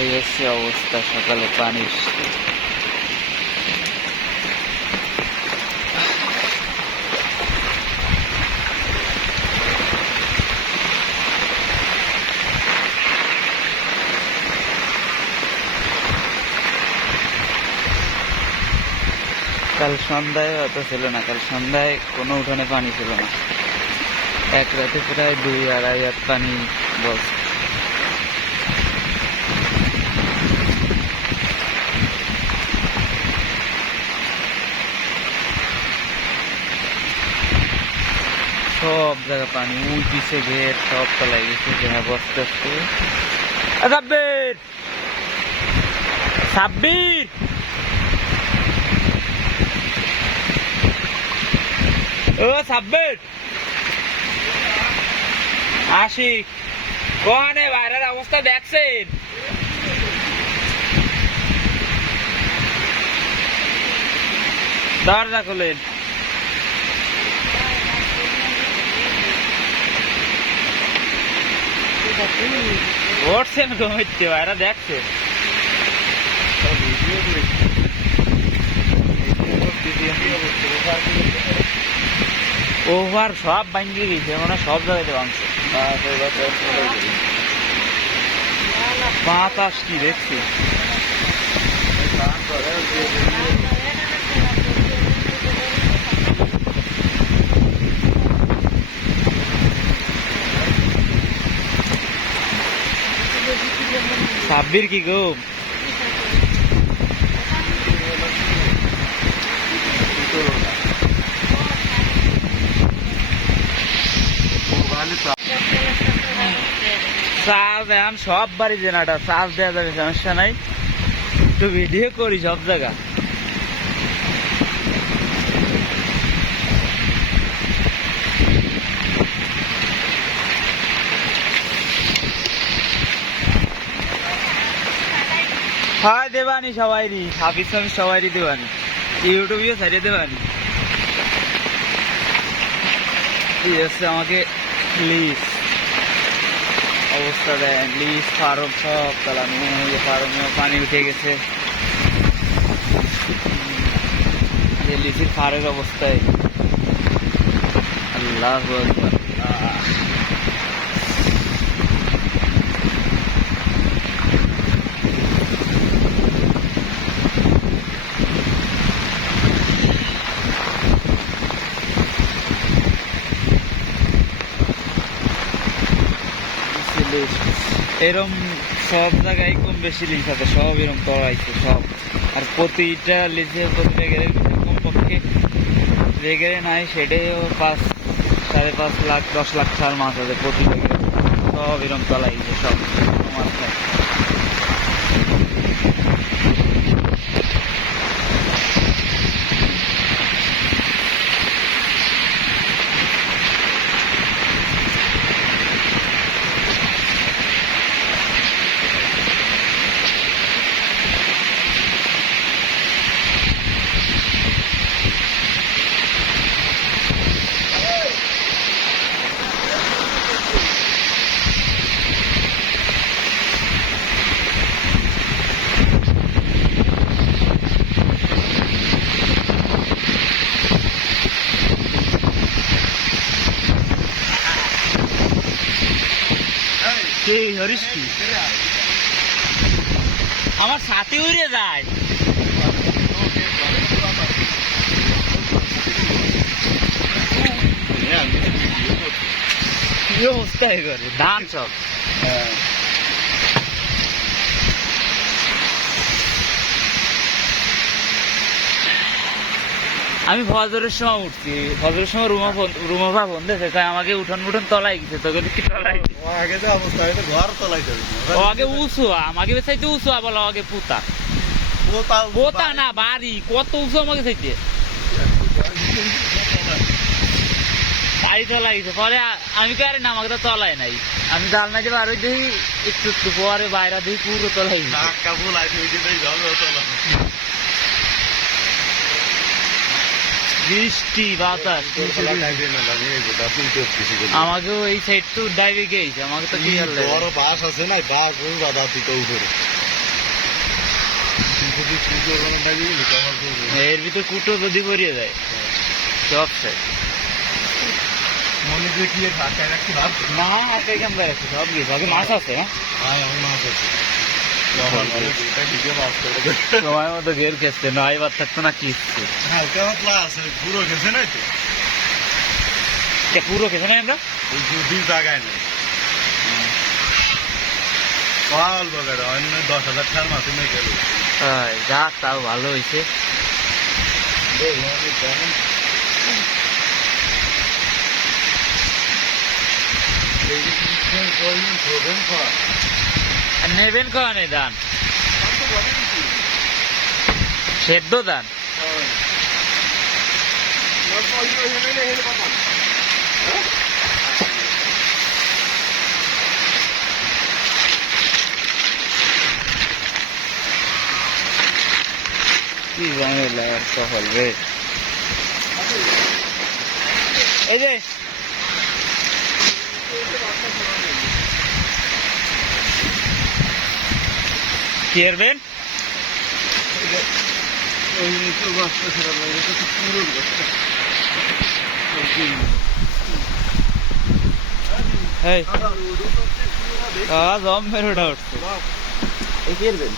এই হচ্ছে অবস্থা সকালে পানির। কাল সন্ধ্যায় অত ছিল না, কাল সন্ধ্যায় কোনো উঠানে পানি ছিল না। এক রাতে প্রায় 2-2.5 হাত পানি বস। সব জায়গা পানি, ওই পিছে ঘের সব তলায় গেছে। হ্যাঁ, বসতে আসতে সাব্বির সাব্বির ও সাব্বির আসি কোনে বাইরের অবস্থা দেখছেন? দরজা খুলেন। উঠছেন ঘুমাইতে, বাইরে দেখছে ওভার সব ভাঙ্গি গেছে, মানে সব জায়গাতে ভাঙছে। বাতাস কি দেখছি। সাব্বির কি গো, চার্জ এখন সব বাড়ি জেনাটা চার্জ দেওয়া যাবে, সমস্যা নাই। একটু ভিডিও করি সব জায়গা। হয় দেবানি সবাইরই, হাফিজ হাফিজ সবাইরই দেবানি, ইউটিউবেও ছাড়িয়ে দেবানি। ঠিক আছে, আমাকে প্লিজ অবস্থা দেন প্লিজ। ফার্ম সব চালানো, ফার্মেও পানি উঠে গেছে। লিচির ফারের অবস্থায় আল্লাহু আকবার। এরম সব জায়গায় কম বেশি লিঙ্ক আছে, সব এরম তলাইছে সব। আর প্রতিটা লিচে প্রতিটা গেড়ের কমপক্ষে যে গেড়ে নাই সেটাও 5-5.5 লাখ 10 লাখ ছাড় মাছ আছে প্রতিটা গেড়ে। সব এরম তলাইছে সব মাছ। আমার সাথে উড়ে যায়, কি অবস্থা করে ধান সব। আমি ফজরের সময় উঠছি, ফজরের সময় রুমা ফোন দিয়েছে, তাই আমাকে উঠোন তলাই গেছে। তোকে কি তলাই ও আগে উঁচু, আমাকে চাইতে উঁচু বলো, আগে পুতা পোতা না বাড়ি কত উঁচু আমাকে চাইতে বাড়ি তলাই গেছে। পরে আমি কে আরে না, আমাকে তো তলাই নাই। আমি জাল নাই যে বার দেখি একটু একটু পরে বাইরে দেখি পুরো তলাই বৃষ্টি বাতাস। আমাকেও এই সাইড তো ডাইভে গেছে, আমাকে তো কি বড় বাস আছে না, বাস বাধা উপরে এর ভিতর কুটো যদি ভরিয়ে যায় সব শেষ। মনে যে কি ঢাকায় রাখছি ভাব না একাই কেমন রাখছি সব গেছে আগে মাছ আছে হ্যাঁ ভাই আমার মাছ আছে সময় মতো ঘের খেসছে না এবার থাকতো না কি হালকা পাতলা আছে পুরো গেছে না তো পুরো খেতে নাই আমরা ওই যদি জায়গায় নেই পাল বাগারে অন্য 10,000 টাকার মাছ নিয়ে গেল যাক তাও ভালো হয়েছে নেবেন কনে দান সেদ্ধ দান কি ঝামেলা আর সফল রে এই যে কি করবেন জমের ওটা উঠছে এই কি করবেন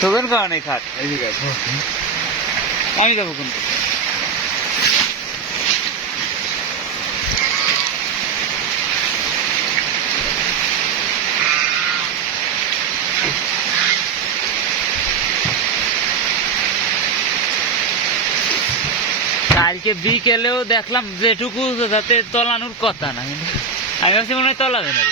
তোবেন কারণে খাট আমি যাবো কিন্তু কালকে বিকেলেও দেখলাম যেটুকু যাতে তলানোর কথা না কিন্তু আমি ভাবছি মনে হয় তলাবে না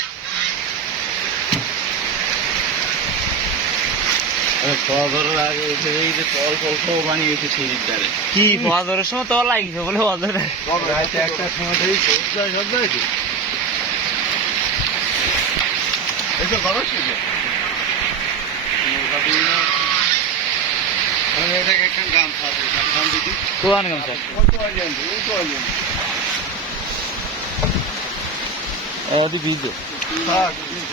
কি ধরার সময় তলা লাগিয়েছে বলে একটা সময় কোন গামছা ওদি ভিজে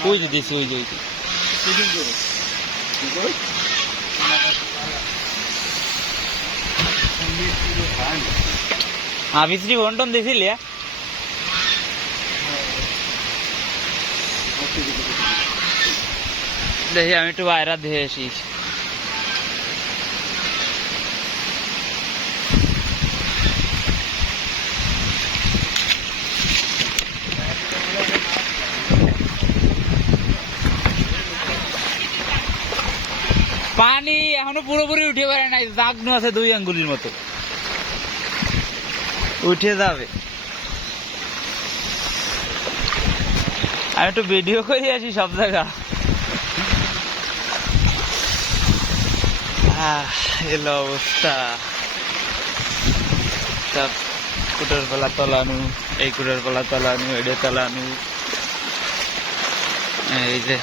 ওই যে দিছি ওই যে আবিশ্রী বন্টন দিছিলি দেখি আমি একটু বাইরে দিয়ে আসি পানি এখনো পুরোপুরি উঠে পারে নাই জাগনো আছে 2 আঙ্গুলির মতো উঠে যাবে আমি একটু ভিডিও করে আসি সব জায়গা এলো অবস্থা সব কুটোর পালা তলানু এই কুটোর পালা তলানু এডে তলানু এই যে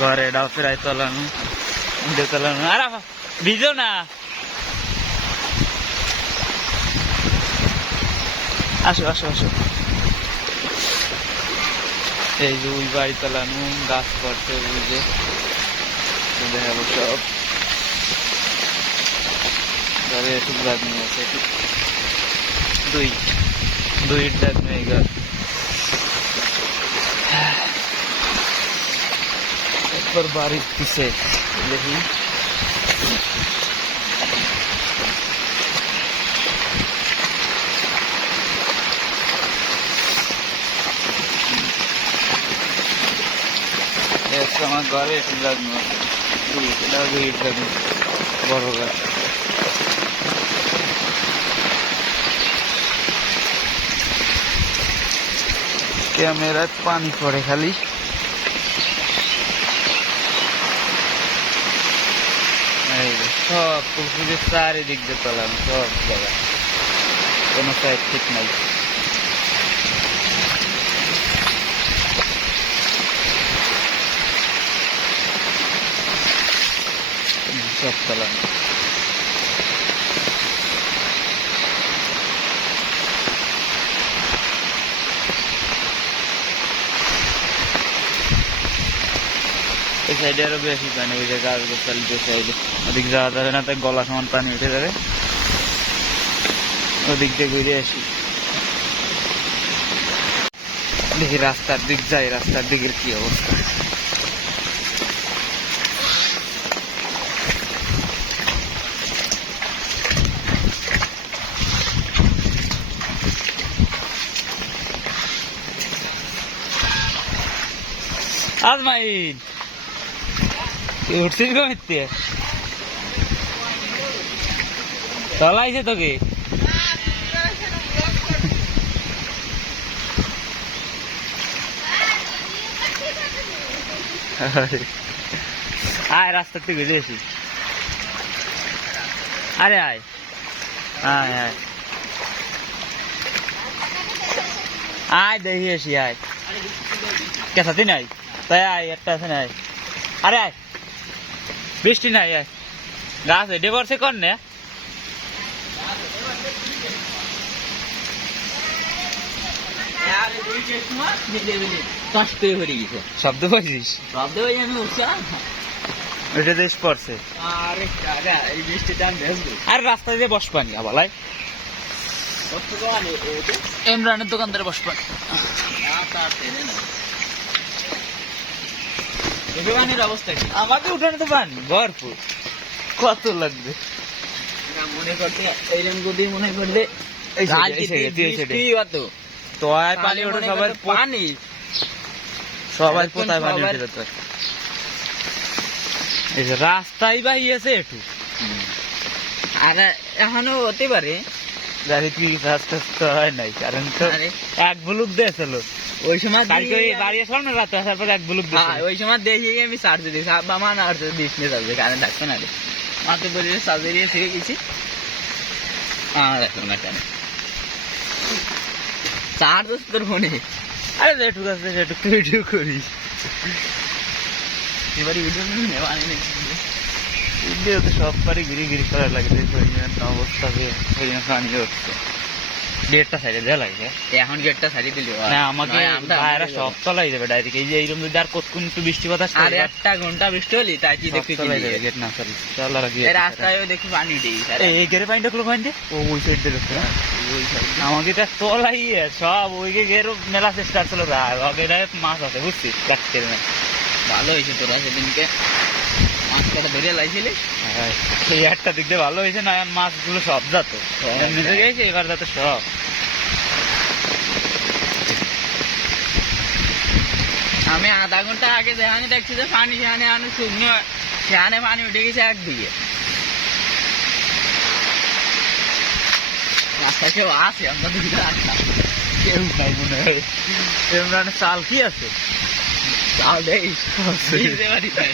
ঘরে এটাও প্রায় তলানু এডে তলানু আর ভিজো না আসো আসো আসো এই যে ওই বাড়ি তলানু গাছ করতে ওই যে দেখাবো সব ঘরে একটু দাগ নিয়ে আছে দুই দাগ নিয়ে গেল একবার বাড়ির পিছে দেখি আমার ঘরে একটু দাগ নিয়ে আছে দুই দাগ বড় গাছ ক্যামেরায় পানি পড়ে খালি সব পুকুরের চারিদিক দিয়ে তলানো সব জায়গা কোনো সাইড ঠিক নাই সব তলানো সাইডে আরো বেশি পানি, ওই যে গাছ গোছালি যে সাইডে, ওদিক যাওয়া যাবে না, তাই গলা সমান পানি উঠে যাবে, ওদিক দিয়ে ঘুরে আসি। দেখি রাস্তার দিক যাই, রাস্তার দিকের কি অবস্থা। আজমাইন তুই উঠছিস কমিতে, চলাইছে তোকে? আয় রাস্তা থেকে ঘুরে আসি। আরে আয় আয় আয় আয় দেখি আসি, আয় কেসাতি নাই তাই, আয় একটা আছে নাই। আরে আয়, বৃষ্টি নাই, আয় গাছ হেঁটে পড়ছে কর না। শব্দ পাইছিস? ওইটা দেশ পড়ছে। আর রাস্তা দিয়ে বসবানি আবালাই ইমরানের দোকানদারে বসবানি। পানির অবস্থা কি? আমাদের উঠানে তো পানি ভরপুর, কত লাগবে মনে করতে, এইরকম যদি মনে করলে তো পানি ওঠে, সবার পানি, সবাই কোথায় পানি উঠে যেত। এই যে রাস্তায় বাহিয়েছে একটু, আর এখনো হতে পারে গাড়ি কি রাস্তা হয় নাই, কারণ তো এক বুলুক দিয়েছিল ওই সময়, বাড়ি আসলাম না রাতে, আসার পর এক বুলুক দিয়েছিল। ওই সময় দেখি আমি চার্জে দিয়েছি, আব্বা মা না দিস নিয়ে যাবে, কারেন্ট থাকতো না রে, মাত্র বলে চার্জে দিয়ে শিখে গেছি। আর এখন না কেন চার্জ হচ্ছে তোর ফোনে? আরে যেটুক আছে সেটুক ভিডিও করি, এবারে ভিডিও ভিডিও তো সব পারি ঘিরি ঘিরি করা লাগে, অবস্থা পানি হচ্ছে। গেটটা সাইডে দেওয়া লাগে, এখন গেটটা সাইডে দিলে না, আমাকে ভাইরা সব তলাই যাবে ডাইরেক্ট। এই যে এইরকম যদি আর কতক্ষণ একটু বৃষ্টি বাতাস, আর একটা ঘন্টা বৃষ্টি হলি তাই কি দেখতে চলে যাবে গেট না সরি, চল আর কি রাস্তায় দেখি পানি উঠে গেছে। এই গেরে পানিটা খুলে পানি দে, ওই সাইড দিয়ে ঢুকছে, ওই সাইড আমাকে এটা তলাই সব ওইকে গেরো মেলা চেষ্টা ছিল, আগেটায় মাছ আছে বুঝছিস, কাটতে না। ভালো হয়েছে তোরা সেদিনকে মাছ কটা ধরে লাইছিলি, এই একটা দিক দিয়ে ভালো হয়েছে না, মাছগুলো সব যাতো নিজে গেছে, এবার যাতে সব। আমি আধা ঘন্টা আগে যেখানে দেখছি যে পানি, সেখানে আনো শুকনো, সেখানে পানি উঠে গেছে একদিকে। রাস্তায় কেউ আছে, আমরা দুটো আসলাম, কেউ নাই মনে হয়। ইমরানের চাল কি আছে? চাল দেই বাড়ি তাই।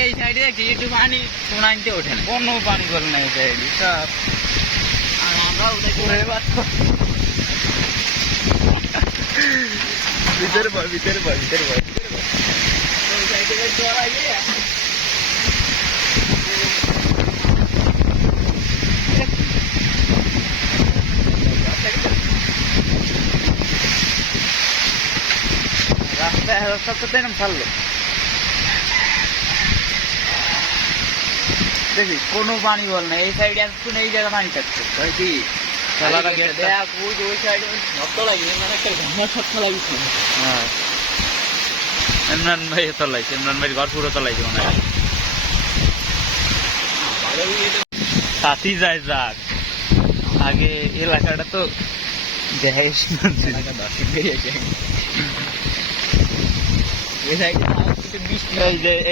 এই সাইডে দেখছি একটু পানি শোনাইতে ওঠে না, কোনো পানি করে না এই সাইডে সব। আর আমরা ওদের করে ভিতরে বয়, ভিতরে বয়, ভিতরে বয়, ওই সাইডে রাস্তায় রাস্তাতে নাম ছাড়লো, দেখি কোনো পানি বল না। এই সাইডে এতক্ষণ এই জায়গা পানি থাকছে কি ইমরান ভাই তলাইছে, ইমরান ভাই ঘর পুরো তলাইছে মনে হয়। সাথী যায় যাক, আগে এলাকাটা তো দেখাইস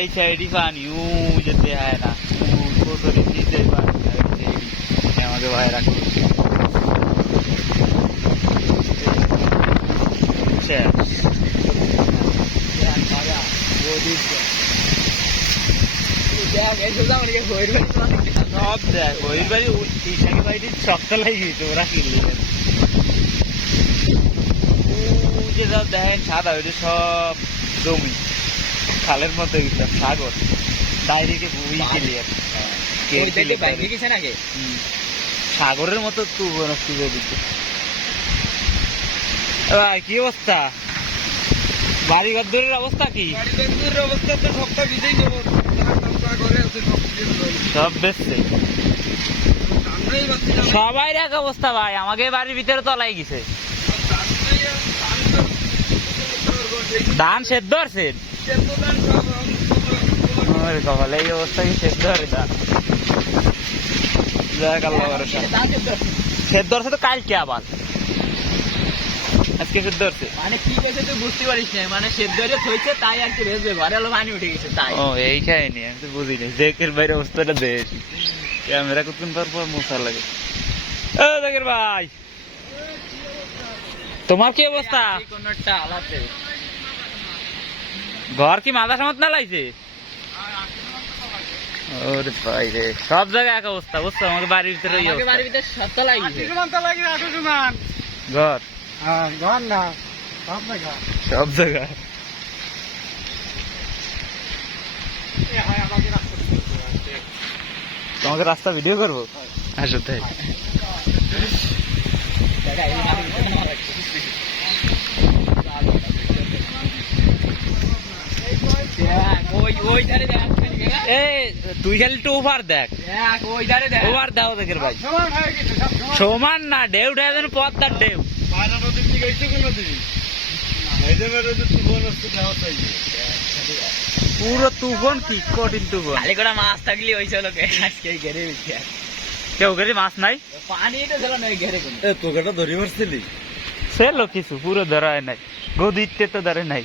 এই সাইডে পানি ও যেতে হয় না, আমাকে ভাই রাখছে সব দেখ ওই বাড়ি বাড়ির শক্ত লাগিয়েছে ওরা কিনলে, যে সব দেখেন সাদা ওইটা সব জমি খালের মধ্যে সাগর ডাইরেক্ট বই ক্লিয়ার, সাগরের মতো তুই দিচ্ছে। ভাই কি অবস্থা, বাড়ি ঘর দূরের অবস্থা কি? অবস্থা তো সপ্তাহ বিদেই যাবো সব বেচছে, সবাই এক অবস্থা ভাই। আমাকে বাড়ির ভিতরে তলাই গেছে, ধান সেদ্ধ আছে কপালে, এই অবস্থা কি সেদ্ধ হবে ধান? যাক আল্লাহ ভরসা। সেদ্ধ আছে তো কালকে আবার, আজকে সেদ্ধ আছে মানে কি গেছে তুই বুঝতে পারিস না, মানে সেদ্ধ হয়ে থইছে তাই আর কি ভেজবে, ঘরে হলো পানি উঠে গেছে তাই। ও এই খায়নি, আমি তো বুঝিনি জেকের বাইরে অবস্থাটা দেখ, ক্যামেরা কতক্ষণ পর মশা লাগে। ও জেকের ভাই, তোমার কি অবস্থা? কোনটা আলাদা ঘর কি মাথা সামত না লাইছে? ওরে ভাই রে, সব জায়গায় এক অবস্থা বুঝছো, আমাকে বাড়ির ভিতরে ওই আমাকে অবস্থা। বাড়ির ভিতরে সত্তা লাগিয়েছে। ঘর ঘর না সব জায়গা সব জায়গায়। তোমাকে রাস্তা ভিডিও করবো, আসো তাই। ওই ধারে দেখ, এ তুই খালি একটু ওভার দেখ, ওই ধারে দেখ। ওভার দাও দেখের ভাই, সমান না ঢেউ ঢেউ যেন পথ তার ঢেউ। পায়রা নদীর দিকে এসে কোনো দিন এই যে মেরে যে তুফান আসছে দেওয়া চাই পুরো তুফান, কি কঠিন তুফান। খালি করে মাছ থাকলে ওই চলো আজকে ঘেরে উঠে কেউ করে মাছ নাই, পানি তো ছিল না ওই ঘেরে কোনো। এ তোকে তো ধরি মারছিলি সেলো কিছু পুরো ধরায় নাই, গদিতে তো ধরে নাই।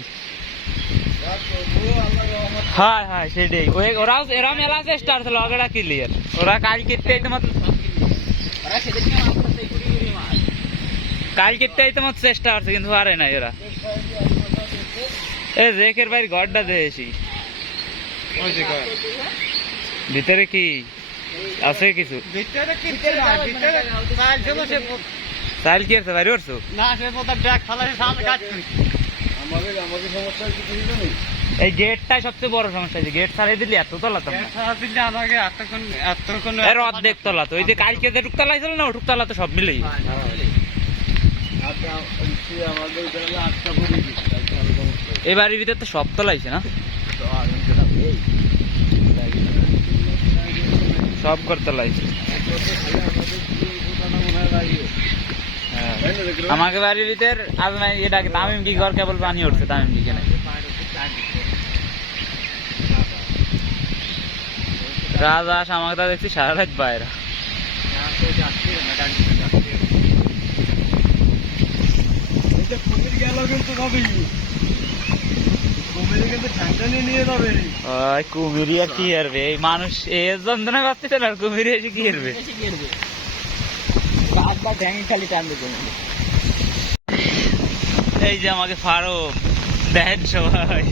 হ্যাঁ হ্যাঁ সেটাই, ওরাও এরা মেলা চেষ্টা করছিল, ওরা ক্লিয়ার, ওরা কালকে তোমার ওরা সেদিনকে মাছ ধরছে, এই কুড়ি কুড়ি মাছ। কালকে তোমার চেষ্টা করছে কিন্তু পারে নাই ওরা। এ জেকের ভাই ঘরটা দেখেছি, ভিতরে কি আছে কিছু? ভিতরে কি না ভিতরে কাল ছিল সে চাইল কি আছে বাইরে উঠছো? না সে পথে ব্যাগ ফালাইছে সামনে কাজ করি আমাদের সমস্যা কিছু হইলো না। এই গেটটাই সবচেয়ে বড় সমস্যা, যে গেট ছাড়িয়ে দিলি এত তলাতাম না, দিলে আমাকে এতক্ষণ এর অর্ধেক তলা তো, ওই যে কালকে যে টুকতলা ছিল না, ওটুক তলা তো সব মিলেই। আমাদের আটটা করে এই বাড়ির ভিতরে তো সব তলাইছে না, সব ঘর তলাইছে। হ্যাঁ। আমাকে বাড়ির ভিতর আজ নাই এটা তামিম কি ঘর কেবল পানি উঠছে, তামিম কি কেন রাজা আস আমাকে তা দেখছি সারা রাত বাইরে। কুমির গেল কিন্তু ভাবি কুমির কিন্তু ঠান্ডা নিয়ে যাবে ওই কুমিরি আর কি হারবে, এই মানুষ এর যন্ত্রণা পাচ্ছে না, আর কুমিরি এসে কি হারবে? বেশি ঘেরবে বাদ বা ঠ্যাং খালি টানবে তুমি। এই যে আমাকে ফার্ম দেখেন সবাই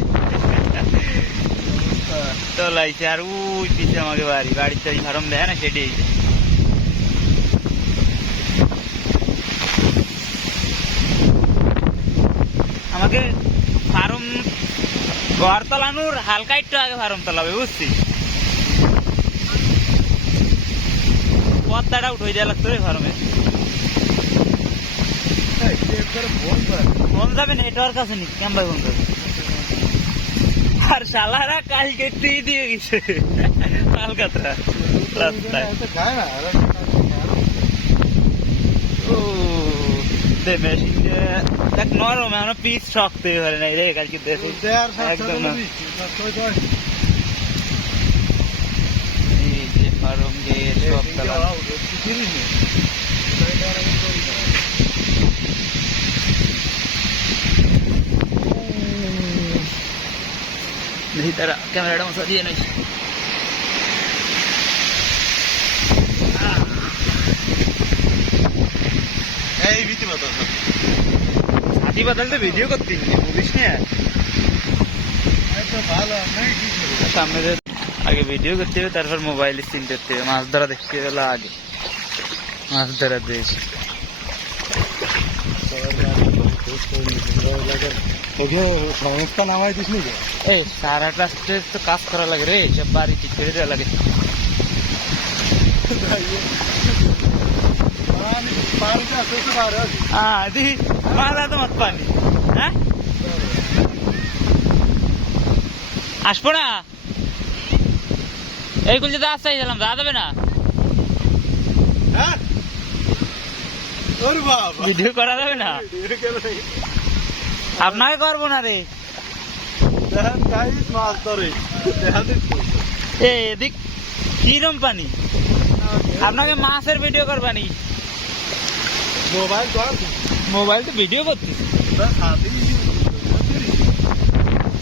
তোলাইছে, আর ওই পিছে আমাকে বাড়িতে ফার্ম দেখে না, সেটাই আমাকে ফার্ম ঘর তলানোর হালকা একটু আগে ফার্ম তলাবে বুঝছি, পদ্মাটা উঠে দেওয়া লাগতো ফার্মে। ফোন যাবে নেটওয়ার্ক আছে নি, ক্যামেরা ফোন যাবে। আর শালারা কালকে দিয়ে গেছে কলকাতা রাস্তায়। ও দে মেশিন দেখ নরম, এখন পিস শক্ত হয়ে পারে নাই রে কালকে দেখে একদম না। এই যে ফার্ম গেট সব তলা, দেখি তারা ক্যামেরাটা মতো দিয়ে নাই। এই ভিতরে বাতা হাতি বদলতে ভিডিও করতে বুঝিস না, ভালো আমি কি করব সামনে যে আগে ভিডিও করতে হবে, তারপর মোবাইল সিন করতে হবে, মাছ ধরা দেখতে হবে আগে, মাছ ধরা দিয়েছি। সংস্থা নামাই দিস নি এই সারা ট্রাস্টে তো কাজ করা লাগে রে, সব বাড়িতে ছেড়ে দেওয়া লাগে। পার আছে দি মারা তোমার পানি হ্যাঁ আসবো না এই কুলতে আসতে গেলাম যাওয়া যাবে না হ্যাঁ ওর বাবা ভিডিও করা যাবে না আপনাকে করবো না রে দেখেন গাইস মাছ ধরে দেখেন এদিক কিরম পানি আপনাকে মাছের ভিডিও করবানি মোবাইল ধর মোবাইল তো ভিডিও করতেছি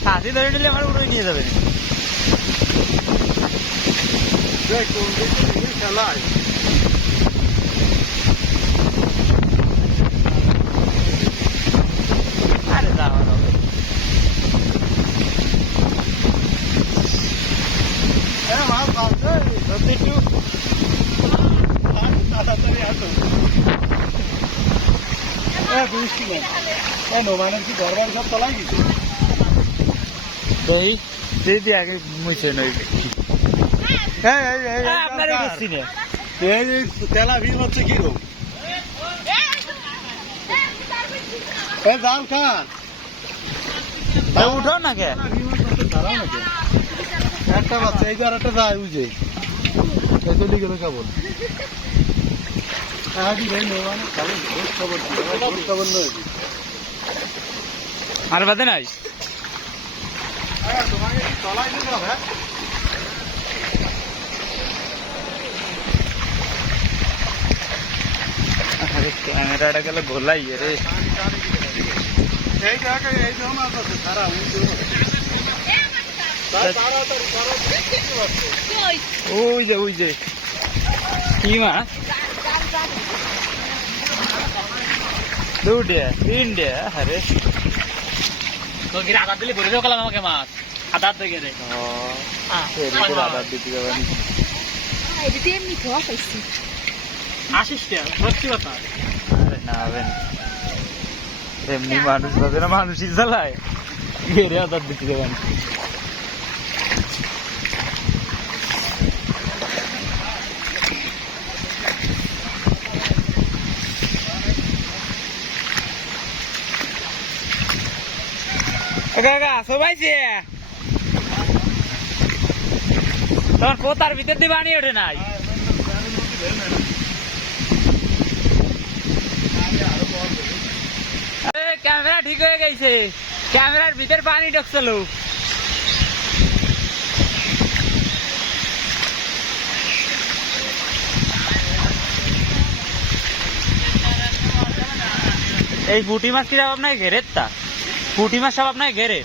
সাথী ধরে নিলে আমার উড়ে নিয়ে যাবে দেখ কোন দিকে খেলায় আরে যাওয়ার হবে মাছ ধরছে ধরতে একটু তাড়াতাড়ি আসো বৃষ্টি নেই নোমানের কি দরবার সব তলায় গেছে এই দিদি আগে মুছে নই আপনারই করছি না এই তেলা ভিড় হচ্ছে কিরকম জাল খান উঠো না কে একটা বাচ্চা এই আর একটা যায় বুঝে চলে গেল কেবল আর বাদে নাই তোমাকে তলায় দিতে হবে ক্যামেরাটা গেলে গোলাই রে এই জায়গায় এই যে মাছ আছে সারা ওই যে কি মাছ দুটে তিনটে আরে তো কি আদার দিলে ভরে দেওয়া আমাকে মাছ আদার থেকে দে আদার দিতে যাবেন আসিস কে সত্যি কথা আরে না হবে না এমনি মানুষ ভাবে না মানুষই চালায় ঘেরে আদার দিতে যাবেন আসো ভাইছে তোমার পোতার ভিতর দিয়ে বানিয়ে ওঠে নাই ক্যামেরা ঠিক হয়ে গেছে ক্যামেরার ভিতর পানি ঢুকছিল এই পুঁটি মাছ কিরা আপনাকে ঘেরে তা পুঁটি মাছ সব আপনাকে ঘেরে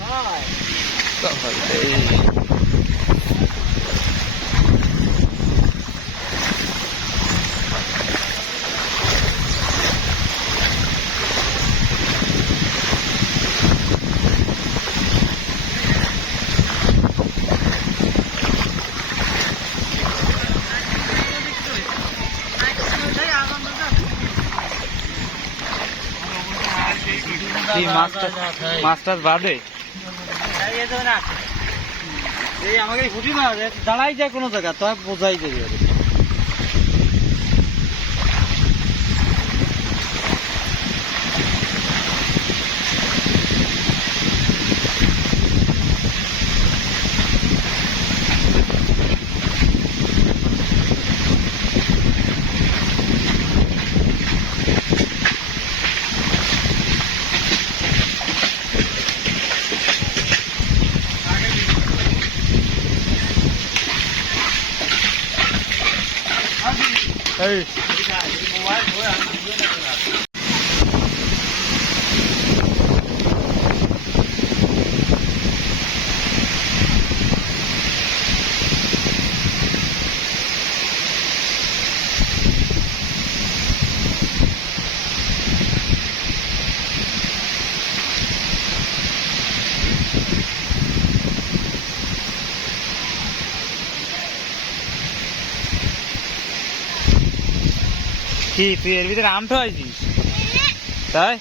মাছটাছ বাদে এই আমাকে ফুটি না দাঁড়াই যায় কোনো জায়গা তো বোঝাই যাবে এই কি তুই এর ভিতরে আম ঠোয়াইছিস তাই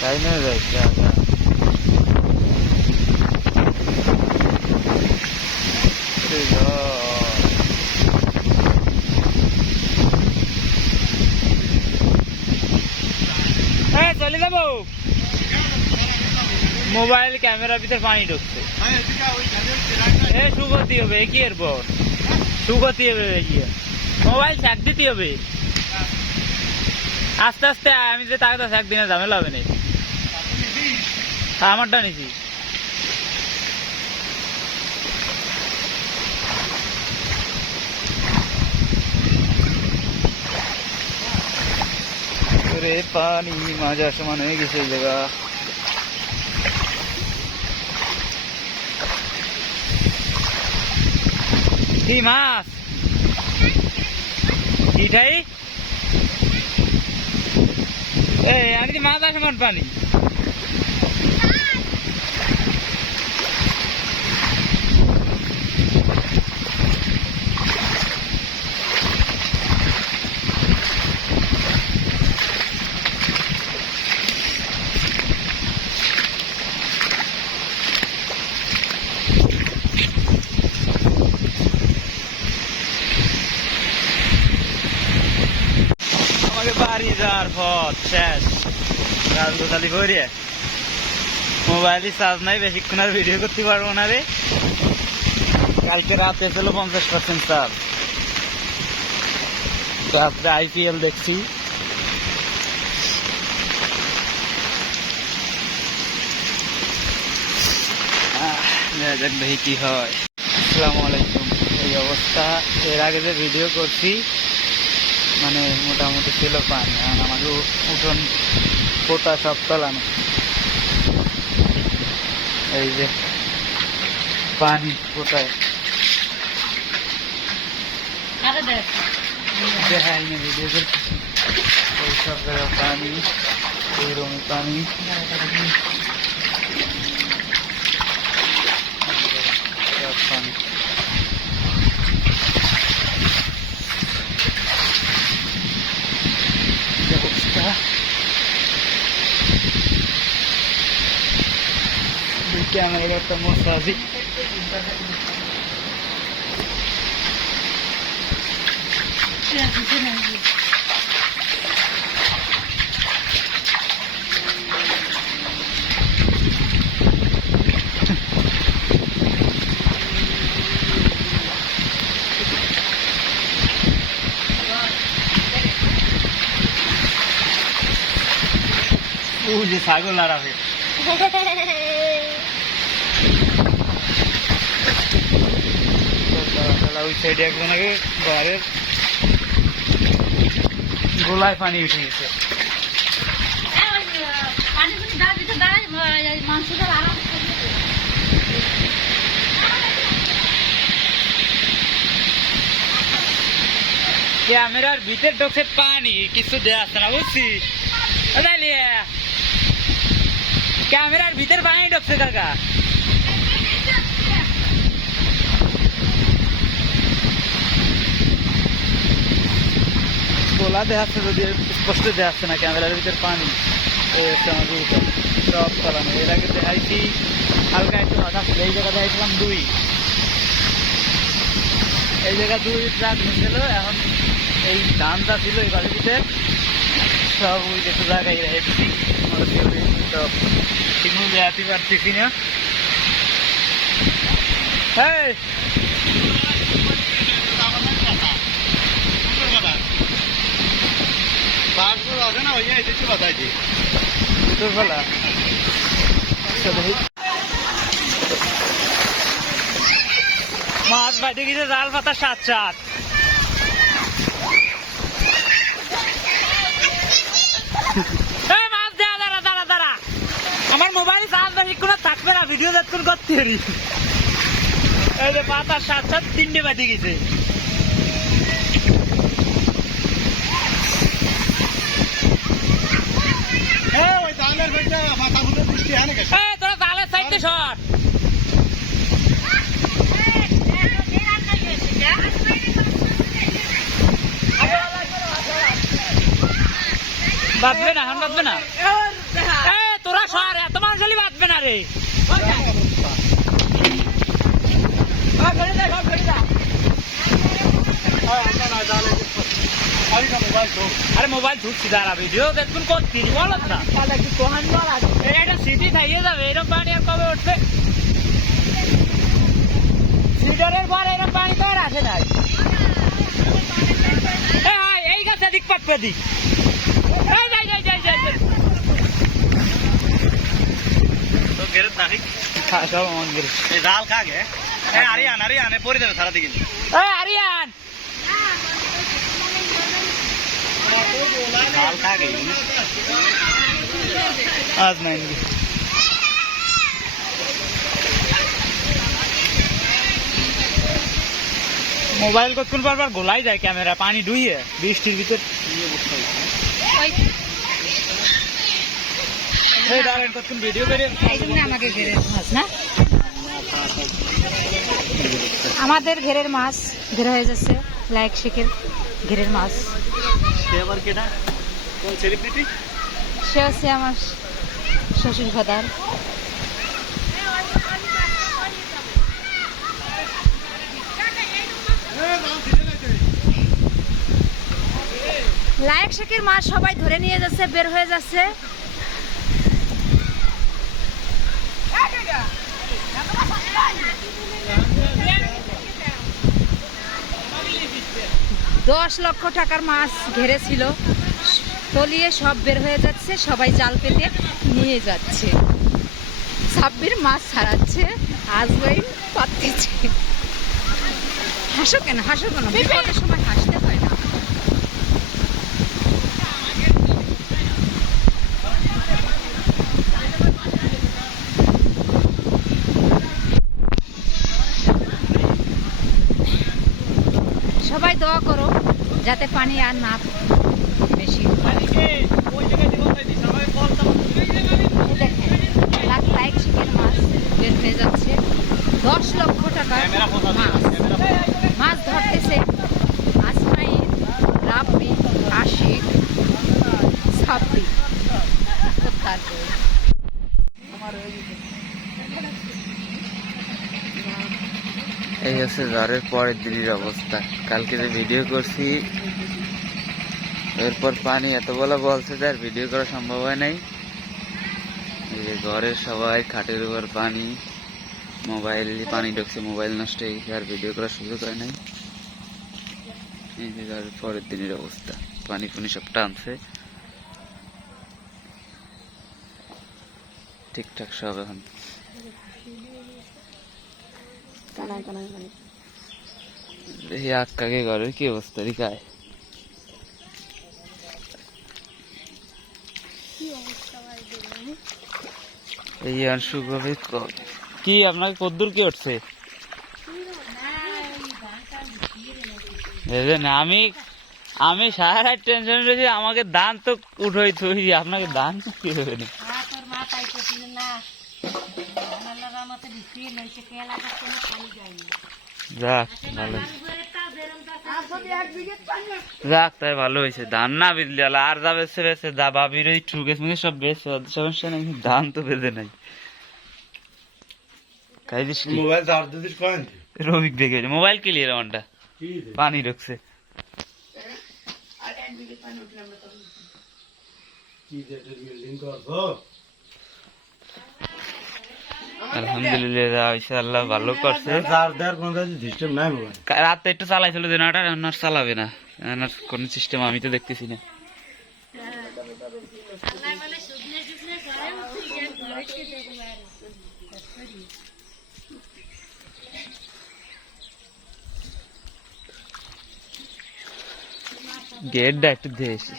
তাই না যাই মোবাইল ক্যামেরার ভিতর পানি ঢুকছে। এ সুগতি হবে কি এরপর সুগতি হবে কি মোবাইল স্যাক দিতে হবে আস্তে আস্তে। আমি যে তাকে তো একদিনে ঝামেলা হবে না। আমারটা নিছি। রে পানি মাঝে সমান হয়ে গেছে এই জায়গা। কি মাছ কিটাই আমি মাছ সমান পানি। বাড়ি যাওয়ার পথ শেষ রাজগোসালি ভরিয়ে মোবাইলে চার্জ নাই বেশিক্ষণ আর ভিডিও করতে পারবো না রে। কালকে রাতে ছিল 50% চার্জ। রাত্রে IPL দেখছি। দেখি কি হয়। আসসালামু আলাইকুম। এই অবস্থা। এর আগে যে ভিডিও করছি মানে মোটামুটি ছিল পানি। আমাকে উঠোন পোতা সব তলানো। এই যে পানি কোথায় দেখাইনি ভিডিও করতেছি। এই সব জায়গা পানি, এই রুমে পানি। সব পানি। ক্যামেরা একটা মশা আছে। যে ছাগল লড়াবে ওই সাইডে একজন আগে ঘরের গোলায় পানি উঠে গেছে। ক্যামেরার ভিতরে ঢোকে পানি কিছু দেয়া আসছে না বুঝছি। ক্যামেরার ভিতরে পানি ঢুকছে কাকা। গোলা দেখাচ্ছে যদি স্পষ্ট দেখাচ্ছে না ক্যামেরার ভিতরে পানি। এই হচ্ছে আমাদের উঠোন সব চালানো। এর আগে দেখাইছি হালকা একটু হঠাৎ। এই জায়গা দেখাইছিলাম 2। এই জায়গা 2 ট্রাক নিয়েছিল। এখন এই ধানটা ছিল এই বাড়ির ভিতরে সব ওই যেটু জায়গায় রেখেছি। সব ঠিকমতো দেখাতে পারতেছি না। মাছ বাইতে গেছে জাল পাতা 7-7। মাছ দেয়া দাঁড়া দাঁড়া দাঁড়া। আমার মোবাইল চার্জ বেশিক্ষণ থাকবে না। ভিডিও দেখুন করতে পারি। এই যে পাতা 7-7 3টে বাইতে গেছে। তোরা জালের সাইডে শট। বাঁধবে না এখন বাঁধবে না। তোরা সর এত মানুষ হলে বাঁধবে না রে। আরে মোবাইল ধুচ্ছি দাঁড়া ভিডিও দেখুন করছি বলো না তাহলে কি কোহান জল আছে এটা সিটি খাইয়ে যাবে এরকম পানি আর কবে উঠছে সিটারের পর এরকম পানি তো আর আসে নাই এই গাছে দিক পাকবে দিক তো গেরত নাকি সব মন্দির এই জাল কাগে হ্যাঁ আরিয়ান পরে দেবে সারা দিকে আরিয়ান জাল কাগে আজ নাই মোবাইল কতক্ষণ পর গোলাই যায় ক্যামেরা পানি ডুইয়ে বৃষ্টির ভিতর কতক্ষণ ভিডিও করে আমাকে ঘেরের মাছ না আমাদের ঘেরের মাছ ঘেরা হয়ে যাচ্ছে লাইক শেখের ঘেরের মাছ সে আবার কেটা কোন সেলিব্রিটি সে হচ্ছে আমার শ্বশুর ফাদার লাইক শেখের মাছ সবাই ধরে নিয়ে যাচ্ছে বের হয়ে যাচ্ছে $10 লক্ষ টাকার মাছ ঘেরেছিল তলিয়ে সব বের হয়ে যাচ্ছে সবাই জাল পেতে নিয়ে যাচ্ছে সাব্বির মাছ ছাড়াচ্ছে আজওয়াইন পাততেছে হাসো কেন বিপদের সময় হাসতে হয় না সবাই দোয়া করো যাতে পানি আর না বেশি লাইক চিকেন মাছ বের হয়ে যাচ্ছে 10 লক্ষ টাকার মাছ ধরতেছে আসমাইন রাব্বি আশিক সাব্বি এই হচ্ছে জ্বরের পরের দিনের অবস্থা কালকে যে ভিডিও করছি এরপর পানি এত বলা বলছে যে আর ভিডিও করা সম্ভব হয় নাই এই যে ঘরের সবাই খাটের উপর পানি মোবাইল পানি ঢুকছে মোবাইল নষ্ট হয়ে গেছে আর ভিডিও করার সুযোগ হয় নাই এই যে জ্বরের পরের দিনের অবস্থা পানি ফুনি সব টানছে ঠিকঠাক সব এখন দেখি আক্কাকে ঘরের কি অবস্থা রিকায় এই অংশভাবে কি আপনাকে কদ্দুর কি উঠছে আমি সারা টেনশন রয়েছি আমাকে দান তো উঠোই থই আপনাকে দান কি হবে না যাক ভালো যাক তাই ভালো হয়েছে ধান না বিজলি আর যা বেছে বেছে যা বাবির ওই ঠুকে মুখে সব বেছে সমস্যা নেই ধান তো বেঁধে নাই খাই this mobile charge this coin রবিক দেখে মোবাইল ক্লিয়ার আমারটা পানি ঢুকছে আলহামদুলিল্লাহ ইনশাআল্লাহ ভালো করছে রাতে একটু চালাইছিল জেনারেটর এখন আর চালাবে না কোন সিস্টেম আমি তো দেখতেছি না গেটটা একটু দিয়েছি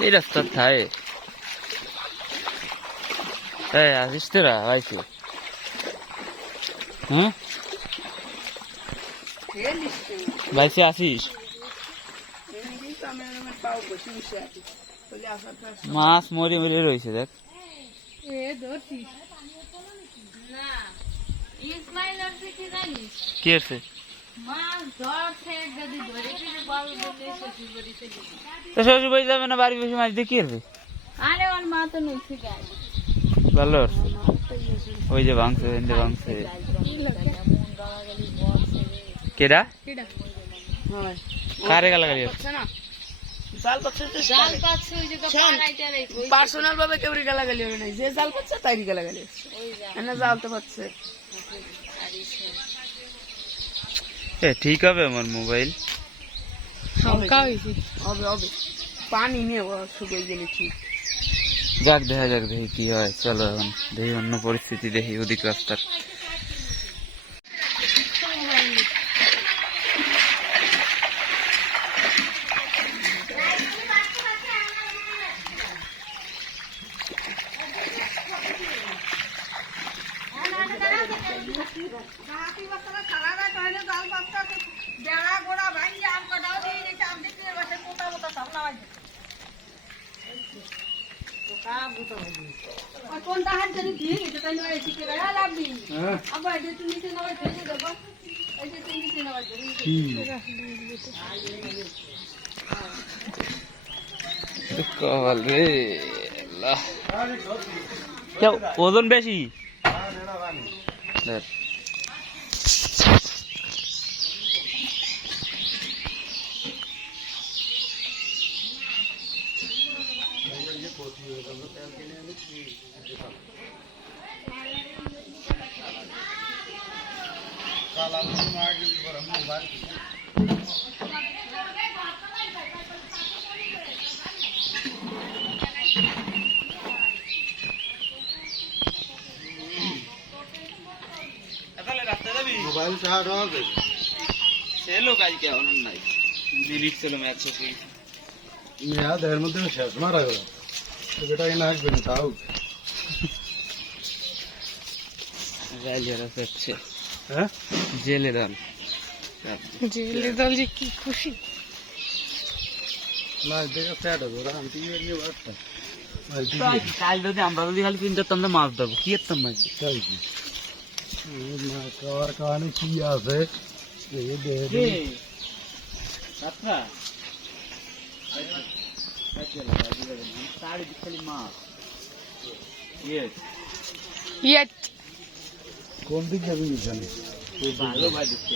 এই রাস্তা থাকে আসিস তোরা ভাইছি হ্যাঁ ভাইছি আসিস মাছ মরি মরি রয়েছে দেখ কি আছে শ্বশুর বাড়ি যাবে না বাড়ি বসে মাছ দিয়ে কি করবে আরে ওর মা তো নইছে গায়ে ভালো আছে। ওই যে ভাঙছে, হিন্দে ভাঙছে। কেডা কারে গালাগালি হচ্ছে? পার্সোনাল ভাবে কেউ গালাগালি হবে না, যে জাল পাচ্ছে তাই গালাগালি হচ্ছে, জালতে পারছে। ঠিক হবে আমার মোবাইল। হবে হবে, পানি নিয়ে শুকিয়ে গেলে ঠিক। যাক দেখা যাক, দেখি কি হয়। চলো এখন দেখি অন্য পরিস্থিতি, দেখি ওদিক রাস্তার। কল রে আল্লাহ। কেউ ওজন বেশি দেখ। মোবাইল চার্জ হবে সেলো কালকে অনন নাই ডিলিট ছিল ম্যাচ হয়ে মেয়া দেহের মধ্যে শেষ মারা গেল, এটা কিনা আসবে না তাও। রাইজার আছে হ্যাঁ জেলে দাল যে কি খুশি। না দেখে স্যাড হবে ওরা, আমি নিয়ে বাসতাম কাল যদি আমরা যদি খালি চিন্তা করতাম মাছ ধরবো, কি করতাম মাছ? তাই কি না খাওয়ার কারণে কি আছে এই দেহে আচ্ছা খালি মাছ কোন দিক যাবি এখানে? ভালো ভাই দেখতে